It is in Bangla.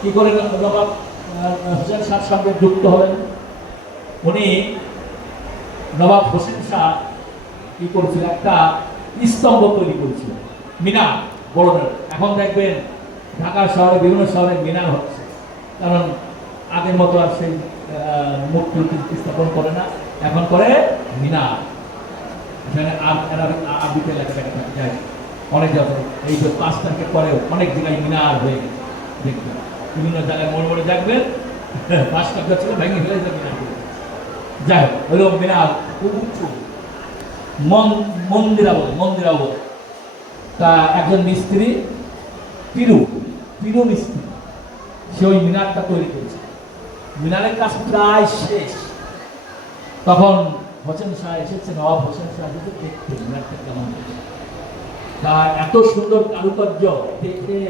কি করে নবাব হোসেন শাহর সঙ্গে যুক্ত হলেন? উনি নবাব হোসেন শাহ কি করেছিল, একটা স্তম্ভ তৈরি করেছিল, মিনার, বড়। এখন দেখবেন ঢাকা শহরে বিভিন্ন শহরে মিনার হচ্ছে, কারণ আগের মতো আর সেই মূর্তি স্থাপন করে না, এখন করে মিনার। এখানে আরবিতে লেখা দেখা যায় অনেক যত এই যে 5 তারিখের পরেও অনেক জায়গায় মিনার হয়ে গেছে, দেখবেন বিভিন্ন জায়গায় মোড় মোড়ে দেখবেন 5 টাকা ছিল ভেঙে ফেলে মিনার। যাই হোক, হলো মিনার খুব উঁচু, মন্দিরা বলে। তা একজন মিস্ত্রি, পিরু মিস্ত্রি, সে ওই মিনারটা তৈরি করেছে। মিনারের কাজ প্রায় শেষ, তখন হোসেন শাহ এসেছে, নবাব হোসেন শাহ এসেছে দেখতে মিনারটা কেমন। তা এত সুন্দর কারুকার্য দেখে